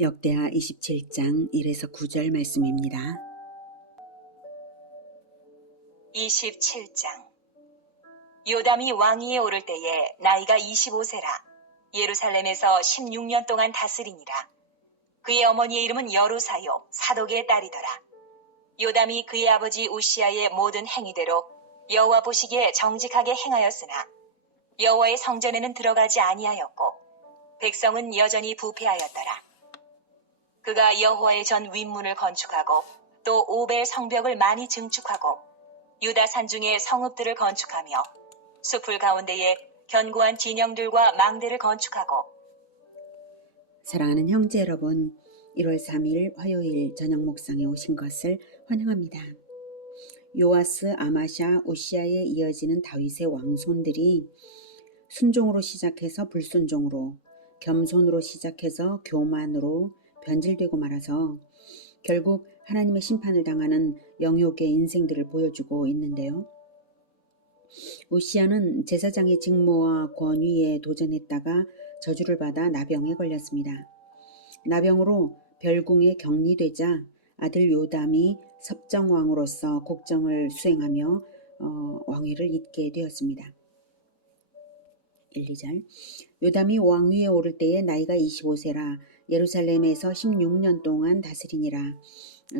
역대하 27장 1에서 9절 말씀입니다. 27장. 요담이 왕위에 오를 때에 나이가 25세라 예루살렘에서 16년 동안 다스리니라. 그의 어머니의 이름은 여루사요 사독의 딸이더라. 요담이 그의 아버지 우시아의 모든 행위대로 여호와 보시기에 정직하게 행하였으나 여호와의 성전에는 들어가지 아니하였고 백성은 여전히 부패하였더라. 그가 여호와의 전 윗문을 건축하고 또 오벨 성벽을 많이 증축하고 유다 산중에 성읍들을 건축하며 숲을 가운데에 견고한 진영들과 망대를 건축하고. 사랑하는 형제 여러분, 1월 3일 화요일 저녁 목상에 오신 것을 환영합니다. 요아스, 아마샤, 우시아에 이어지는 다윗의 왕손들이 순종으로 시작해서 불순종으로, 겸손으로 시작해서 교만으로 변질되고 말아서 결국 하나님의 심판을 당하는 영욕의 인생들을 보여주고 있는데요. 우시아는 제사장의 직무와 권위에 도전했다가 저주를 받아 나병에 걸렸습니다. 나병으로 별궁에 격리되자 아들 요담이 섭정왕으로서 국정을 수행하며 왕위를 잇게 되었습니다. 1, 2절. 요담이 왕위에 오를 때에 나이가 25세라 예루살렘에서 16년 동안 다스리니라.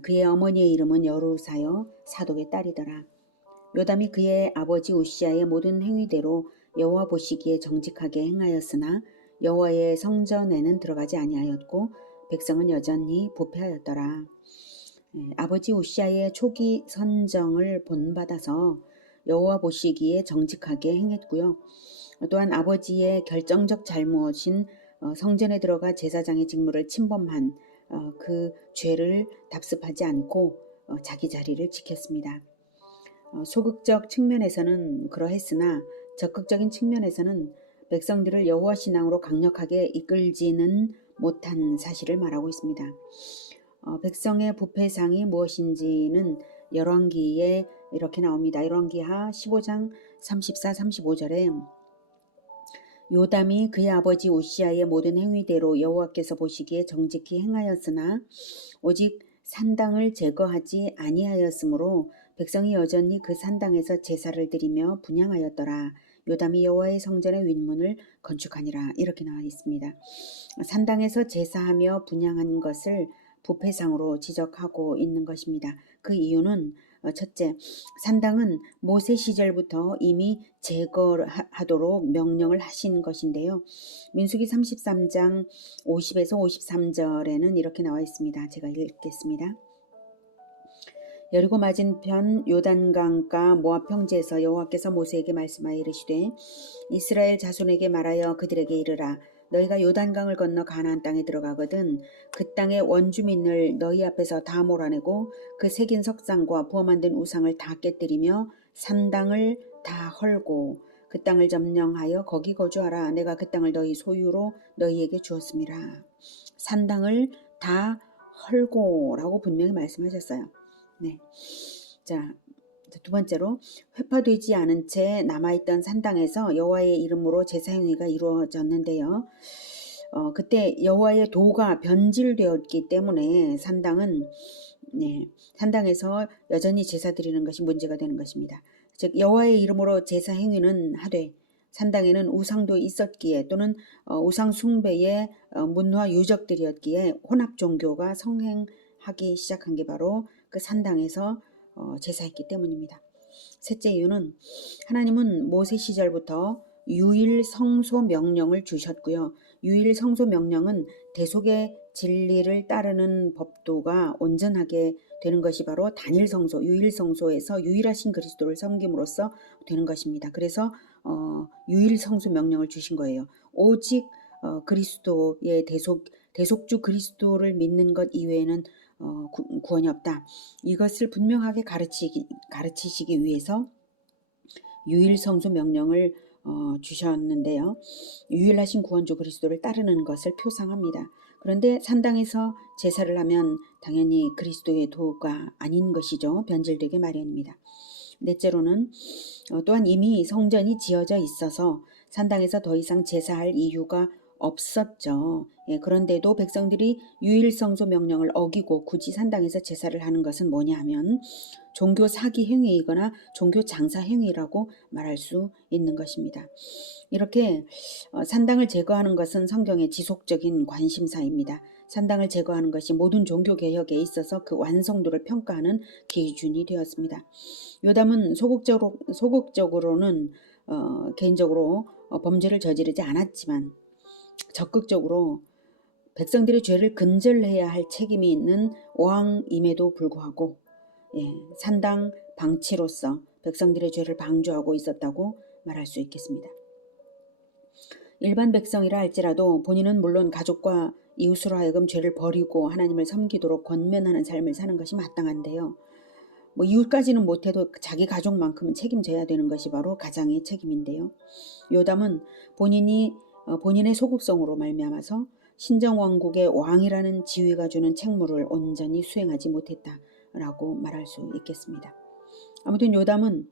그의 어머니의 이름은 여루사요 사독의 딸이더라. 요담이 그의 아버지 우시아의 모든 행위대로 여호와 보시기에 정직하게 행하였으나 여호와의 성전에는 들어가지 아니하였고 백성은 여전히 부패하였더라. 아버지 우시아의 초기 선정을 본받아서 여호와 보시기에 정직하게 행했고요. 또한 아버지의 결정적 잘못인 성전에 들어가 제사장의 직무를 침범한 그 죄를 답습하지 않고 자기 자리를 지켰습니다. 소극적 측면에서는 그러했으나 적극적인 측면에서는 백성들을 여호와 신앙으로 강력하게 이끌지는 못한 사실을 말하고 있습니다. 백성의 부패상이 무엇인지는 열왕기에 이렇게 나옵니다. 열왕기하 15장 34, 35절에 요담이 그의 아버지 우시아의 모든 행위대로 여호와께서 보시기에 정직히 행하였으나 오직 산당을 제거하지 아니하였으므로 백성이 여전히 그 산당에서 제사를 드리며 분향하였더라. 요담이 여호와의 성전의 윗문을 건축하니라. 이렇게 나와 있습니다. 산당에서 제사하며 분향한 것을 부패상으로 지적하고 있는 것입니다. 그 이유는 첫째, 산당은 모세 시절부터 이미 제거하도록 명령을 하신 것인데요. 민수기 33장 50에서 53절에는 이렇게 나와 있습니다. 제가 읽겠습니다. 여리고 맞은편 요단강가 모압 평지에서 여호와께서 모세에게 말씀하여 이르시되 이스라엘 자손에게 말하여 그들에게 이르라. 너희가 요단강을 건너 가나안 땅에 들어가거든 그 땅의 원주민을 너희 앞에서 다 몰아내고 그 새긴 석상과 부어 만든 우상을 다 깨뜨리며 산당을 다 헐고 그 땅을 점령하여 거기 거주하라. 내가 그 땅을 너희 소유로 너희에게 주었음이라. 산당을 다 헐고라고 분명히 말씀하셨어요. 네. 자, 두 번째로 회파되지 않은 채 남아있던 산당에서 여호와의 이름으로 제사 행위가 이루어졌는데요. 그때 여호와의 도가 변질되었기 때문에 산당에서 여전히 제사 드리는 것이 문제가 되는 것입니다. 즉 여호와의 이름으로 제사 행위는 하되 산당에는 우상도 있었기에 또는 우상 숭배의 문화 유적들이었기에 혼합 종교가 성행하기 시작한 게 바로 그 산당에서 제사했기 때문입니다. 셋째 이유는 하나님은 모세 시절부터 유일 성소 명령을 주셨고요. 유일 성소 명령은 대속의 진리를 따르는 법도가 온전하게 되는 것이 바로 단일 성소, 유일 성소에서 유일하신 그리스도를 섬김으로써 되는 것입니다. 그래서 유일 성소 명령을 주신 거예요. 오직 그리스도의 대속주 그리스도를 믿는 것 이외에는 구원이 없다. 이것을 분명하게 가르치시기 위해서 유일 성소 명령을 주셨는데요. 유일하신 구원주 그리스도를 따르는 것을 표상합니다. 그런데 산당에서 제사를 하면 당연히 그리스도의 도가 아닌 것이죠. 변질되게 마련입니다. 넷째로는 또한 이미 성전이 지어져 있어서 산당에서 더 이상 제사할 이유가 없었죠. 예, 그런데도 백성들이 유일성소 명령을 어기고 굳이 산당에서 제사를 하는 것은 뭐냐 하면 종교 사기 행위이거나 종교 장사 행위라고 말할 수 있는 것입니다. 이렇게 산당을 제거하는 것은 성경의 지속적인 관심사입니다. 산당을 제거하는 것이 모든 종교 개혁에 있어서 그 완성도를 평가하는 기준이 되었습니다. 요담은 소극적으로는 개인적으로 범죄를 저지르지 않았지만 적극적으로 백성들의 죄를 근절해야 할 책임이 있는 왕임에도 불구하고 산당 방치로서 백성들의 죄를 방조하고 있었다고 말할 수 있겠습니다. 일반 백성이라 할지라도 본인은 물론 가족과 이웃으로 하여금 죄를 버리고 하나님을 섬기도록 권면하는 삶을 사는 것이 마땅한데요. 이웃까지는 못해도 자기 가족만큼은 책임져야 되는 것이 바로 가장의 책임인데요. 요담은 본인의 소극성으로 말미암아서 신정왕국의 왕이라는 지위가 주는 책무를 온전히 수행하지 못했다라고 말할 수 있겠습니다. 아무튼 요담은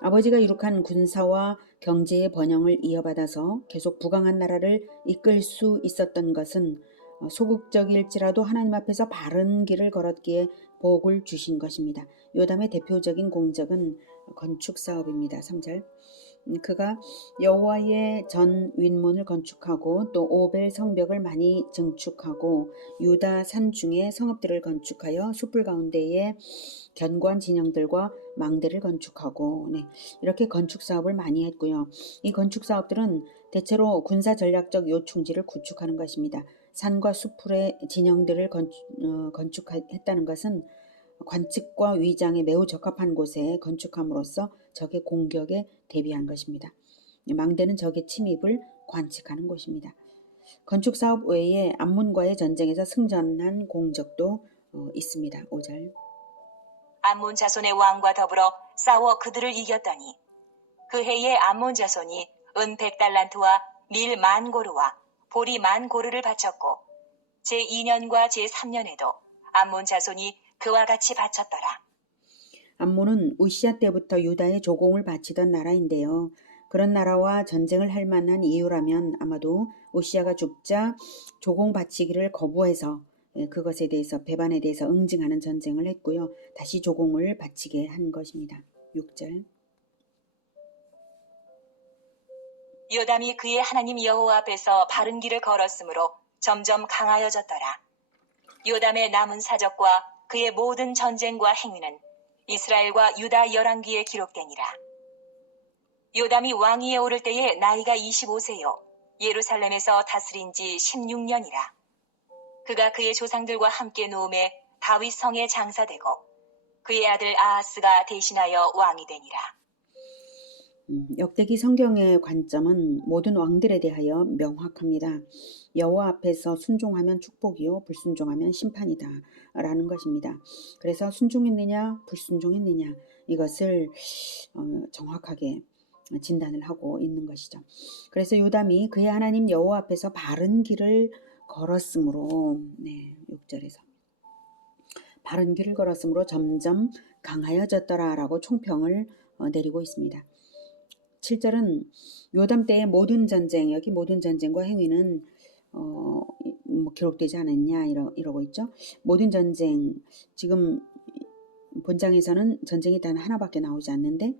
아버지가 이룩한 군사와 경제의 번영을 이어받아서 계속 부강한 나라를 이끌 수 있었던 것은 소극적일지라도 하나님 앞에서 바른 길을 걸었기에 복을 주신 것입니다. 요담의 대표적인 공적은 건축 사업입니다. 3절. 그가 여호와의 전 윗문을 건축하고 또 오벨 성벽을 많이 증축하고 유다 산중에 성읍들을 건축하여 숯불 가운데에 견고한 진영들과 망대를 건축하고 이렇게 건축 사업을 많이 했고요. 이 건축 사업들은 대체로 군사 전략적 요충지를 구축하는 것입니다. 산과 숲풀의 진영들을 건축했다는 것은 관측과 위장에 매우 적합한 곳에 건축함으로써 적의 공격에 대비한 것입니다. 망대는 적의 침입을 관측하는 곳입니다. 건축 사업 외에 암몬과의 전쟁에서 승전한 공적도 있습니다. 5절. 암몬 자손의 왕과 더불어 싸워 그들을 이겼더니 그 해에 암몬 자손이 은 100달란트와 밀 10,000고르와 보리 10,000고르를 바쳤고 제2년과 제3년에도 암몬 자손이 그와 같이 바쳤더라. 암몬은 우시아 때부터 유다의 조공을 바치던 나라인데요. 그런 나라와 전쟁을 할 만한 이유라면 아마도 우시아가 죽자 조공 바치기를 거부해서 그것에 대해서 배반에 대해서 응징하는 전쟁을 했고요. 다시 조공을 바치게 한 것입니다. 6절. 요담이 그의 하나님 여호와 앞에서 바른 길을 걸었으므로 점점 강하여졌더라. 요담의 남은 사적과 그의 모든 전쟁과 행위는 이스라엘과 유다 열왕기에 기록되니라. 요담이 왕위에 오를 때에 나이가 25세요. 예루살렘에서 다스린 지 16년이라. 그가 그의 조상들과 함께 누움에 다윗 성에 장사되고 그의 아들 아하스가 대신하여 왕이 되니라. 역대기 성경의 관점은 모든 왕들에 대하여 명확합니다. 여호와 앞에서 순종하면 축복이요 불순종하면 심판이다 라는 것입니다. 그래서 순종했느냐 불순종했느냐 이것을 정확하게 진단을 하고 있는 것이죠. 그래서 요담이 그의 하나님 여호와 앞에서 바른 길을 걸었으므로 6절에서 바른 길을 걸었으므로 점점 강하여졌더라라고 총평을 내리고 있습니다. 7절은 요담 때의 모든 전쟁, 여기 모든 전쟁과 행위는 기록되지 않았냐 이러고 있죠. 모든 전쟁, 지금 본장에서는 전쟁이 단 하나밖에 나오지 않는데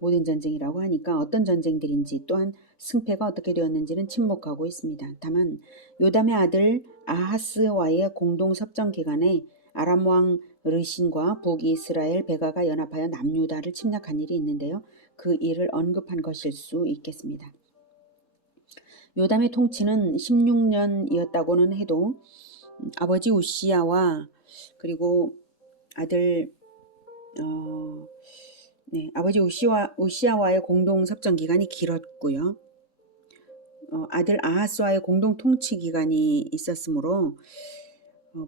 모든 전쟁이라고 하니까 어떤 전쟁들인지 또한 승패가 어떻게 되었는지는 침묵하고 있습니다. 다만 요담의 아들 아하스와의 공동 섭정 기간에 아람 왕 르신과 북이스라엘 베가가 연합하여 남유다를 침략한 일이 있는데요. 그 일을 언급한 것일 수 있겠습니다. 요담의 통치는 16년이었다고는 해도 아버지 우시아와 그리고 아들 아버지 우시아와의 공동 섭정 기간이 길었고요. 아들 아하스와의 공동 통치 기간이 있었으므로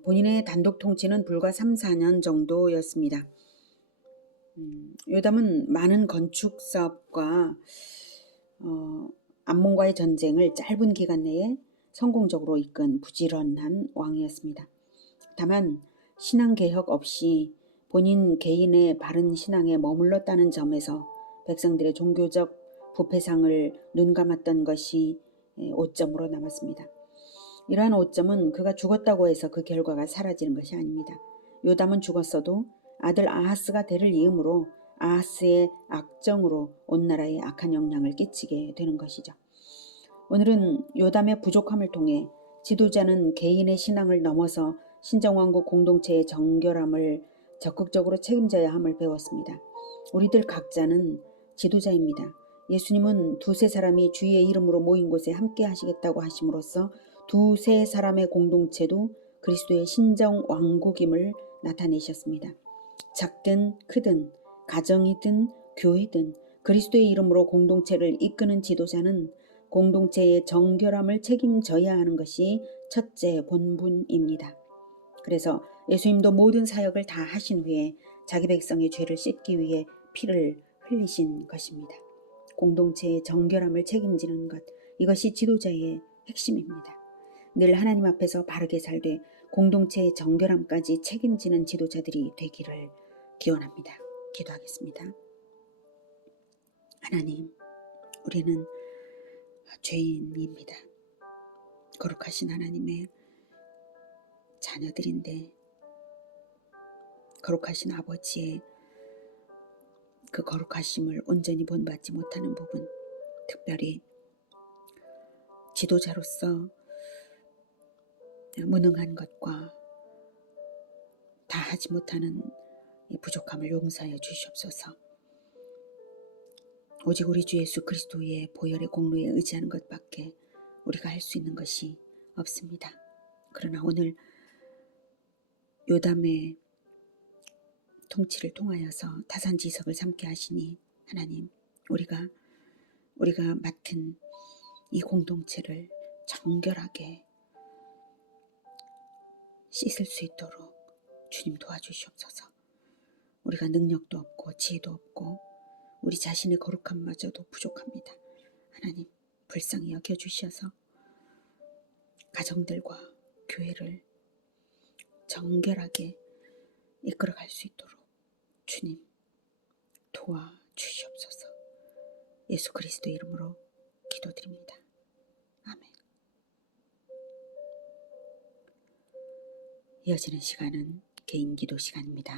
본인의 단독 통치는 불과 3-4년 정도였습니다. 요담은 많은 건축 사업과 암몬과의 전쟁을 짧은 기간 내에 성공적으로 이끈 부지런한 왕이었습니다. 다만 신앙개혁 없이 본인 개인의 바른 신앙에 머물렀다는 점에서 백성들의 종교적 부패상을 눈감았던 것이 오점으로 남았습니다. 이러한 오점은 그가 죽었다고 해서 그 결과가 사라지는 것이 아닙니다. 요담은 죽었어도 아들 아하스가 대를 이음으로 아하스의 악정으로 온 나라에 악한 영향을 끼치게 되는 것이죠. 오늘은 요담의 부족함을 통해 지도자는 개인의 신앙을 넘어서 신정왕국 공동체의 정결함을 적극적으로 책임져야 함을 배웠습니다. 우리들 각자는 지도자입니다. 예수님은 두세 사람이 주의 이름으로 모인 곳에 함께 하시겠다고 하심으로써 두세 사람의 공동체도 그리스도의 신정왕국임을 나타내셨습니다. 작든 크든 가정이든 교회든 그리스도의 이름으로 공동체를 이끄는 지도자는 공동체의 정결함을 책임져야 하는 것이 첫째 본분입니다. 그래서 예수님도 모든 사역을 다 하신 후에 자기 백성의 죄를 씻기 위해 피를 흘리신 것입니다. 공동체의 정결함을 책임지는 것, 이것이 지도자의 핵심입니다. 늘 하나님 앞에서 바르게 살되 공동체의 정결함까지 책임지는 지도자들이 되기를 기원합니다. 기도하겠습니다. 하나님, 우리는 죄인입니다. 거룩하신 하나님의 자녀들인데 거룩하신 아버지의 그 거룩하심을 온전히 본받지 못하는 부분, 특별히 지도자로서 무능한 것과 다 하지 못하는 이 부족함을 용서하여 주시옵소서. 오직 우리 주 예수 그리스도의 보혈의 공로에 의지하는 것밖에 우리가 할 수 있는 것이 없습니다. 그러나 오늘 요담의 통치를 통하여서 타산지석을 삼게 하시니 하나님, 우리가 맡은 이 공동체를 정결하게 씻을 수 있도록 주님 도와주시옵소서. 우리가 능력도 없고 지혜도 없고 우리 자신의 거룩함마저도 부족합니다. 하나님, 불쌍히 여겨주셔서 가정들과 교회를 정결하게 이끌어갈 수 있도록 주님 도와주시옵소서. 예수 그리스도 이름으로 기도드립니다. 아멘. 이어지는 시간은 개인 기도 시간입니다.